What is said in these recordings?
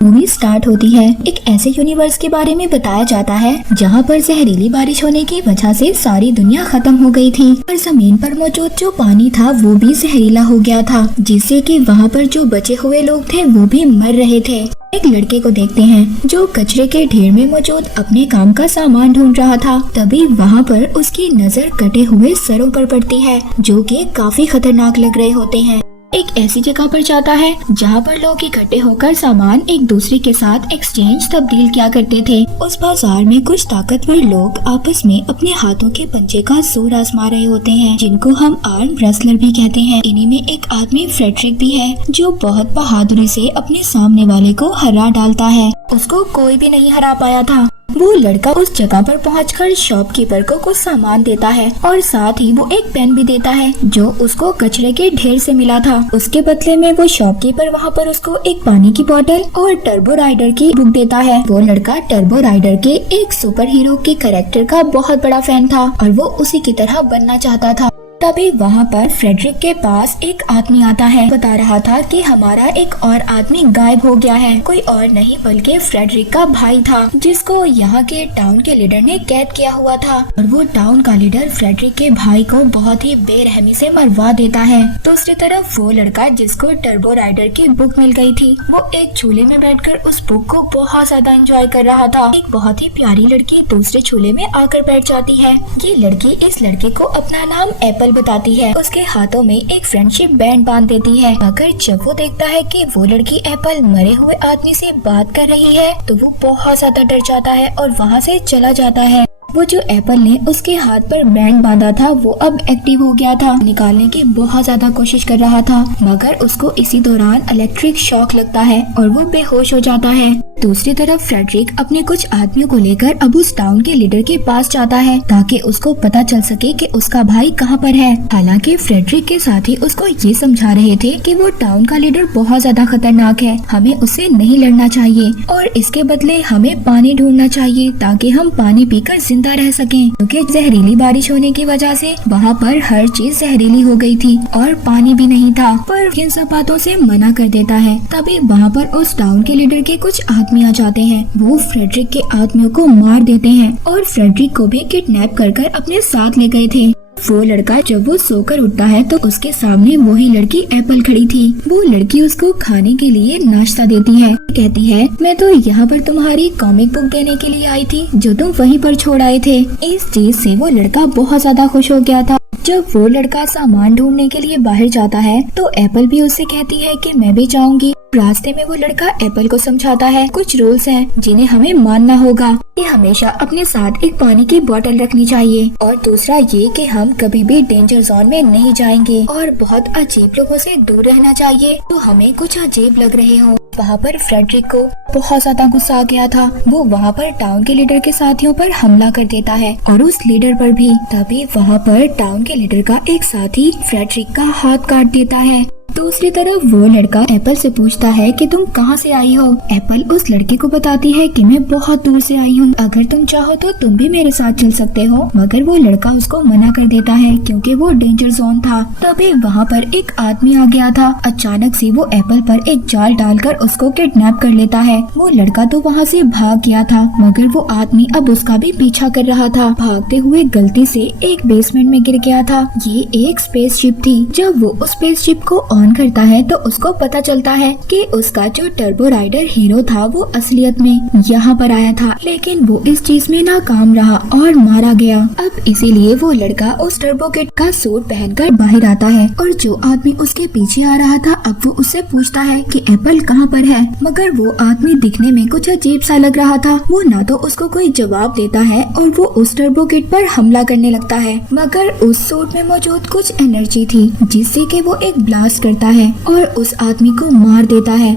Movie start होती है। एक ऐसे यूनिवर्स के बारे में बताया जाता है जहाँ पर जहरीली बारिश होने की वजह से सारी दुनिया खत्म हो गई थी और जमीन पर मौजूद जो पानी था वो भी जहरीला हो गया था, जिससे कि वहाँ पर जो बचे हुए लोग थे वो भी मर रहे थे। एक लड़के को देखते हैं जो कचरे के ढेर में मौजूद अपने काम का सामान ढूंढ रहा था। तभी वहाँ पर उसकी नजर कटे हुए सरों पर पड़ती है जो कि काफी खतरनाक लग रहे होते हैं। एक ऐसी जगह पर जाता है जहाँ पर लोग इकट्ठे होकर सामान एक दूसरे के साथ एक्सचेंज तब्दील किया करते थे। उस बाजार में कुछ ताकतवर लोग आपस में अपने हाथों के पंजे का जोर आजमा रहे होते हैं, जिनको हम आर्म रेसलर भी कहते हैं। इन्हीं में एक आदमी फ्रेडरिक भी है जो बहुत बहादुरी से अपने सामने वाले को हरा डालता है। उसको कोई भी नहीं हरा पाया था। वो लड़का उस जगह पर पहुंचकर शॉपकीपर को कुछ सामान देता है और साथ ही वो एक पेन भी देता है जो उसको कचरे के ढेर से मिला था। उसके बदले में वो शॉपकीपर वहाँ पर उसको एक पानी की बोतल और टर्बो राइडर की बुक देता है। वो लड़का टर्बो राइडर के एक सुपर हीरो के कैरेक्टर का बहुत बड़ा फैन था और वो उसी की तरह बनना चाहता था। तभी वहाँ पर फ्रेडरिक के पास एक आदमी आता है, बता रहा था कि हमारा एक और आदमी गायब हो गया है। कोई और नहीं बल्कि फ्रेडरिक का भाई था जिसको यहाँ के टाउन के लीडर ने कैद किया हुआ था और वो टाउन का लीडर फ्रेडरिक के भाई को बहुत ही बेरहमी से मरवा देता है। दूसरी तरफ वो लड़का जिसको टर्बो राइडर की बुक मिल गई थी, वो एक झूले में बैठकर उस बुक को बहुत ज्यादा एंजॉय कर रहा था। एक बहुत ही प्यारी लड़की दूसरे झूले में आकर बैठ जाती है। ये लड़की इस लड़के को अपना नाम एप्पल बताती है। उसके हाथों में एक फ्रेंडशिप बैंड बांध देती है, मगर जब वो देखता है कि वो लड़की एप्पल मरे हुए आदमी से बात कर रही है तो वो बहुत ज्यादा डर जाता है और वहाँ से चला जाता है। वो जो एप्पल ने उसके हाथ पर बैंड बांधा था वो अब एक्टिव हो गया था। निकालने की बहुत ज्यादा कोशिश कर रहा था, मगर उसको इसी दौरान इलेक्ट्रिक शॉक लगता है और वो बेहोश हो जाता है। दूसरी तरफ फ्रेडरिक अपने कुछ आदमियों को लेकर अब उस टाउन के लीडर के पास जाता है ताकि उसको पता चल सके कि उसका भाई कहाँ पर है। हालांकि फ्रेडरिक के साथी उसको ये समझा रहे थे कि वो टाउन का लीडर बहुत ज्यादा खतरनाक है, हमें उससे नहीं लड़ना चाहिए और इसके बदले हमें पानी ढूंढना चाहिए ताकि हम पानी पीकर जिंदा रह सकें, क्योंकि जहरीली बारिश होने की वजह से वहाँ पर हर चीज जहरीली हो गई थी और पानी भी नहीं था। पर इन सब बातों से मना कर देता है। तभी वहाँ पर उस टाउन के लीडर के कुछ आदमी आ जाते हैं। वो फ्रेडरिक के आदमियों को मार देते हैं और फ्रेडरिक को भी किडनैप कर अपने साथ ले गए थे। वो लड़का जब वो सोकर उठता है तो उसके सामने वही लड़की एप्पल खड़ी थी। वो लड़की उसको खाने के लिए नाश्ता देती है। कहती है, मैं तो यहाँ पर तुम्हारी कॉमिक बुक देने के लिए आई थी जो तुम वहीं पर छोड़ आए थे। इस चीज से वो लड़का बहुत ज्यादा खुश हो गया था। जब वो लड़का सामान ढूंढने के लिए बाहर जाता है तो एप्पल भी उससे कहती है कि मैं भी जाऊंगी। रास्ते में वो लड़का एप्पल को समझाता है कुछ रूल्स हैं जिन्हें हमें मानना होगा कि हमेशा अपने साथ एक पानी की बोतल रखनी चाहिए और दूसरा ये कि हम कभी भी डेंजर जोन में नहीं जाएंगे और बहुत अजीब लोगों से दूर रहना चाहिए तो हमें कुछ अजीब लग रहे हो। वहाँ पर फ्रेडरिक को बहुत ज्यादा गुस्सा आ गया था। वो वहाँ पर टाउन के लीडर के साथियों पर हमला कर देता है और उस लीडर पर भी। तभी वहाँ पर टाउन के लीडर का एक साथी फ्रेडरिक का हाथ काट देता है। दूसरी तरफ वो लड़का एप्पल से पूछता है कि तुम कहाँ से आई हो। एप्पल उस लड़के को बताती है कि मैं बहुत दूर से आई हूँ, अगर तुम चाहो तो तुम भी मेरे साथ चल सकते हो। मगर वो लड़का उसको मना कर देता है क्योंकि वो डेंजर जोन था। तभी वहाँ पर एक आदमी आ गया था। अचानक से वो एप्पल पर एक जाल डालकर उसको किडनैप कर लेता है। वो लड़का तो वहाँ से भाग गया था, मगर वो आदमी अब उसका भी पीछा कर रहा था। भागते हुए गलती से एक बेसमेंट में गिर गया था। ये एक स्पेसशिप थी। जब वो उस स्पेसशिप को ऑन करता है तो उसको पता चलता है कि उसका जो टर्बो राइडर हीरो था वो असलियत में यहाँ पर आया था, लेकिन वो इस चीज में नाकाम रहा और मारा गया। अब इसीलिए वो लड़का उस टर्बो किट का सूट पहनकर बाहर आता है और जो आदमी उसके पीछे आ रहा था अब वो उससे पूछता है कि एप्पल कहाँ पर है। मगर वो आदमी दिखने में कुछ अजीब सा लग रहा था। वो ना तो उसको कोई जवाब देता है और वो उस टर्बो किट पर हमला करने लगता है। मगर उस सूट में मौजूद कुछ एनर्जी थी जिससे कि वो एक ब्लास्ट करता है और उस आदमी को मार देता है।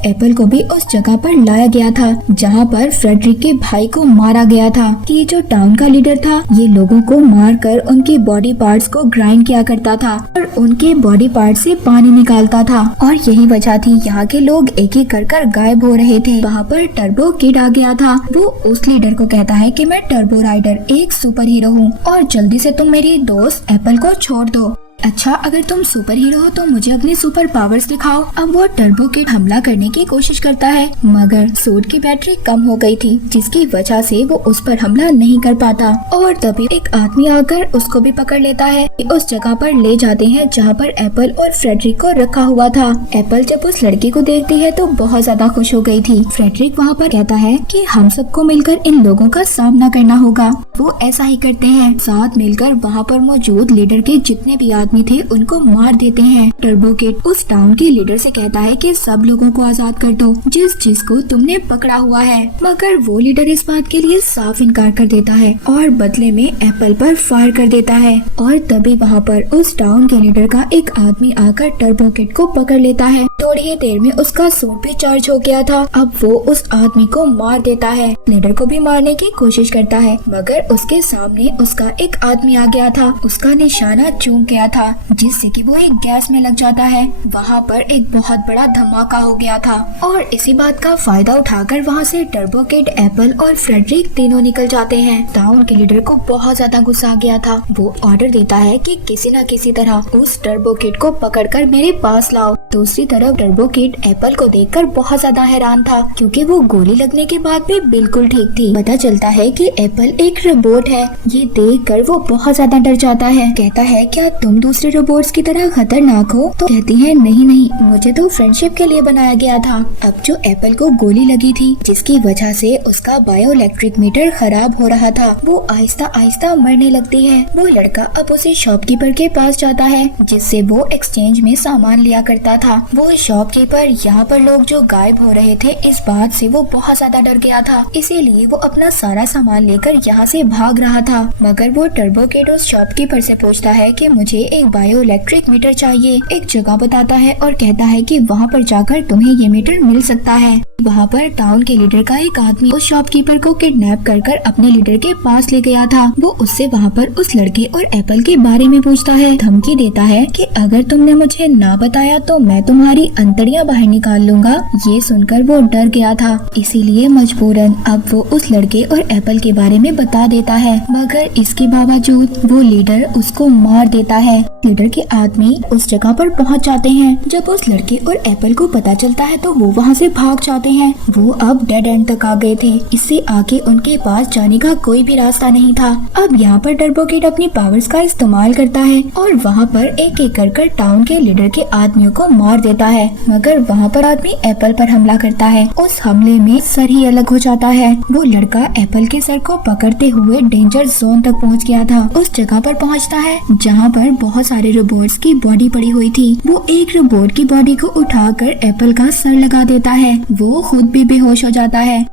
एप्पल को भी उस जगह पर लाया गया था जहाँ पर फ्रेडरिक के भाई को मारा गया था। कि जो टाउन का लीडर था ये लोगों को मारकर उनके बॉडी पार्ट्स को ग्राइंड किया करता था और उनके बॉडी पार्ट से पानी निकालता था और यही वजह थी यहाँ के लोग एक एक कर गायब हो रहे थे। वहाँ पर टर्बो किड आ गया था। वो उस लीडर को कहता है कि मैं टर्बो राइडर एक सुपर हीरो हूँ और जल्दी से तुम मेरी दोस्त एप्पल को छोड़ दो। अच्छा, अगर तुम सुपर हीरो हो तो मुझे अपने सुपर पावर्स दिखाओ। अब वो टर्बो किड हमला करने की कोशिश करता है, मगर सूट की बैटरी कम हो गई थी, जिसकी वजह से वो उस पर हमला नहीं कर पाता। और तभी एक आदमी आकर उसको भी पकड़ लेता है। उस जगह पर ले जाते हैं जहाँ पर एप्पल और फ्रेडरिक को रखा हुआ था। एप्पल जब उस लड़की को देखती है तो बहुत ज्यादा खुश हो गई थी। फ्रेडरिक वहाँ पर कहता है कि हम सबको मिलकर इन लोगों का सामना करना होगा। वो ऐसा ही करते हैं, साथ मिलकर वहाँ पर मौजूद लीडर के जितने भी आदमी थे उनको मार देते हैं। टर्बो किड उस टाउन के लीडर से कहता है कि सब लोगों को आजाद कर दो जिसको तुमने पकड़ा हुआ है, मगर वो लीडर इस बात के लिए साफ इनकार कर देता है और बदले में एप्पल पर फायर कर देता है। और तभी वहाँ पर उस टाउन के लीडर का एक आदमी आकर टर्बो किड को पकड़ लेता है। थोड़ी ही देर में उसका सूट भी चार्ज हो गया था। अब वो उस आदमी को मार देता है। लीडर को भी मारने की कोशिश करता है, मगर उसके सामने उसका एक आदमी आ गया था। उसका निशाना चूक गया था, जिससे कि वो एक गैस में लग जाता है। वहाँ पर एक बहुत बड़ा धमाका हो गया था और इसी बात का फायदा उठाकर वहाँ से टर्बो किड, एप्पल और फ्रेडरिक तीनों निकल जाते हैं। टाउन के लीडर को बहुत ज्यादा गुस्सा आ गया था। वो ऑर्डर देता है कि किसी न किसी तरह उस टर्बो किड को पकड़कर मेरे पास लाओ। दूसरी तरफ टर्बो किड एप्पल को देखकर बहुत ज्यादा हैरान था, क्योंकि वो गोली लगने के बाद भी बिल्कुल ठीक थी। पता चलता है कि एप्पल एक रोबोट है। ये देखकर वो बहुत ज्यादा डर जाता है। कहता है, क्या तुम दूसरे रोबोट्स की तरह खतरनाक हो? तो कहती है, नहीं नहीं, मुझे तो फ्रेंडशिप के लिए बनाया गया था। अब जो एप्पल को गोली लगी थी, जिसकी वजह से उसका बायो इलेक्ट्रिक मीटर खराब हो रहा था, वो आहिस्ता आहिस्ता मरने लगती है। वो लड़का अब उसे शॉपकीपर के पास जाता है, जिससे वो एक्सचेंज में सामान लिया करता था। वो शॉपकीपर यहाँ पर लोग जो गायब हो रहे थे, इस बात से वो बहुत ज्यादा डर गया था। इसीलिए वो अपना सारा सामान लेकर यहाँ से भाग रहा था। मगर वो टर्बो किड उस शॉपकीपर से पूछता है कि मुझे एक बायो इलेक्ट्रिक मीटर चाहिए। एक जगह बताता है और कहता है कि वहाँ पर जाकर तुम्हें ये मीटर मिल सकता है। वहाँ पर टाउन के लीडर का एक आदमी उस शॉपकीपर को किडनैप कर अपने लीडर के पास ले गया था। वो उससे वहाँ पर उस लड़के और एप्पल के बारे में पूछता है, धमकी देता है कि अगर तुमने मुझे ना बताया तो मैं तुम्हारी अंतड़ियाँ बाहर निकाल लूंगा। ये सुनकर वो डर गया था, इसीलिए मजबूरन अब वो उस लड़के और एप्पल के बारे में बता देता है। मगर इसके बावजूद वो लीडर उसको मार देता है। लीडर के आदमी उस जगह पर पहुंच जाते हैं। जब उस लड़के और एप्पल को पता चलता है तो वो वहां से भाग जाते हैं। वो अब डेड एंड तक आ गए थे। इससे आगे उनके पास जाने का कोई भी रास्ता नहीं था। अब यहाँ पर टर्बो किड अपनी पावर्स का इस्तेमाल करता है और वहाँ पर एक एक कर टाउन के लीडर के आदमियों को मार देता है। मगर वहाँ पर आदमी एप्पल पर हमला करता है। उस हमले में सर ही अलग हो जाता है। वो लड़का एप्पल के सर को पकड़ते हुए डेंजर जोन तक पहुँच गया था। उस जगह पर पहुँचता है जहाँ पर बहुत सारे रोबोट्स की बॉडी पड़ी हुई थी। वो एक रोबोट की बॉडी को उठाकर एप्पल का सर लगा देता है। वो खुद भी बेहोश हो जाता है।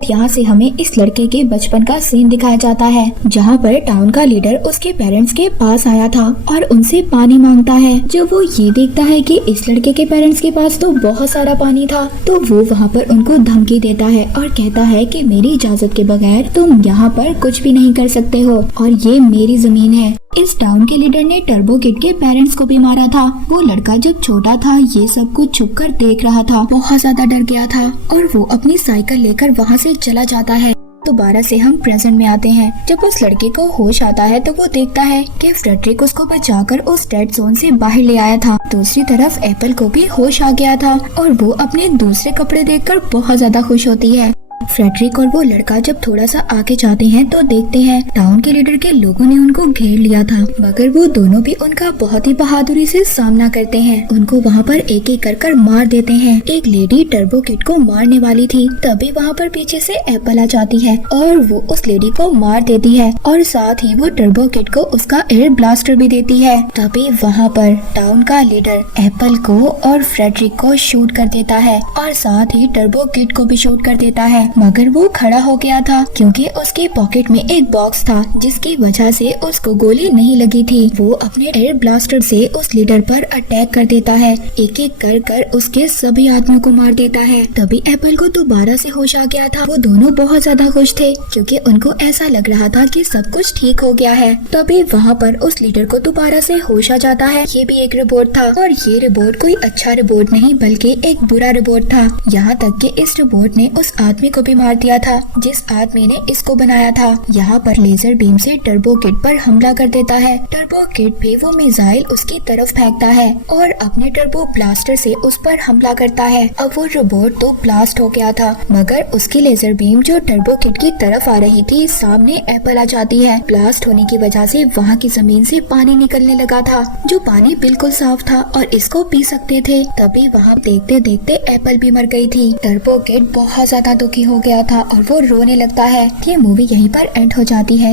यहाँ से हमें इस लड़के के बचपन का सीन दिखाया जाता है, जहाँ पर टाउन का लीडर उसके पेरेंट्स के पास आया था और उनसे पानी मांगता है। जब वो ये देखता है कि इस लड़के के पेरेंट्स के पास तो बहुत सारा पानी था, तो वो वहाँ पर उनको धमकी देता है और कहता है कि मेरी इजाजत के बगैर तुम यहाँ पर कुछ भी नहीं कर सकते हो और ये मेरी जमीन है। इस टाउन के लीडर ने टर्बो किड के पेरेंट्स को भी मारा था। वो लड़का जब छोटा था ये सब कुछ छुपकर देख रहा था, बहुत ज्यादा डर गया था और वो अपनी साइकिल लेकर वहाँ से चला जाता है। दोबारा से हम प्रेजेंट में आते हैं। जब उस लड़के को होश आता है तो वो देखता है कि फ्रेडरिक उसको बचाकर उस डेड जोन से बाहर ले आया था। दूसरी तरफ एप्पल को भी होश आ गया था और वो अपने दूसरे कपड़े देखकर बहुत ज्यादा खुश होती है। फ्रेडरिक और वो लड़का जब थोड़ा सा आगे जाते हैं तो देखते हैं टाउन के लीडर के लोगों ने उनको घेर लिया था, मगर वो दोनों भी उनका बहुत ही बहादुरी से सामना करते हैं। उनको वहाँ पर एक एक कर मार देते हैं। एक लेडी टर्बो किड को मारने वाली थी, तभी वहाँ पर पीछे से एप्पल आ जाती है और वो उस लेडी को मार देती है और साथ ही वो टर्बो किड को उसका एयर ब्लास्टर भी देती है। तभी वहाँ पर टाउन का लीडर एप्पल को और फ्रेडरिक को शूट कर देता है और साथ ही टर्बो किड को भी शूट कर देता है, मगर वो खड़ा हो गया था क्योंकि उसके पॉकेट में एक बॉक्स था जिसकी वजह से उसको गोली नहीं लगी थी। वो अपने एयर ब्लास्टर से उस लीडर पर अटैक कर देता है, एक एक कर उसके सभी आदमियों को मार देता है। तभी एप्पल को दोबारा से होश आ गया था। वो दोनों बहुत ज्यादा खुश थे क्योंकि उनको ऐसा लग रहा था कि सब कुछ ठीक हो गया है। तभी वहाँ पर उस लीडर को दोबारा से होश आ जाता है। ये भी एक रोबोट था और ये रोबोट कोई अच्छा रोबोट नहीं बल्कि एक बुरा रोबोट था। यहाँ तक कि इस रोबोट ने उस आदमी को भी मार दिया था जिस आदमी ने इसको बनाया था। यहाँ पर लेजर बीम से टर्बो किड पर हमला कर देता है। टर्बो किड भी वो मिसाइल उसकी तरफ फेंकता है और अपने टर्बो ब्लास्टर से उस पर हमला करता है। अब वो रोबोट तो ब्लास्ट हो गया था मगर उसकी लेजर बीम जो टर्बो किड की तरफ आ रही थी सामने एप्पल आ जाती है। ब्लास्ट होने की वजह से वहाँ की जमीन से पानी निकलने लगा था जो पानी बिल्कुल साफ था और इसको पी सकते थे। तभी वहाँ देखते देखते एप्पल भी मर गई थी। टर्बो किड बहुत ज्यादा दुखी हो गया था और वो रोने लगता है। ये मूवी यहीं पर एंड हो जाती है।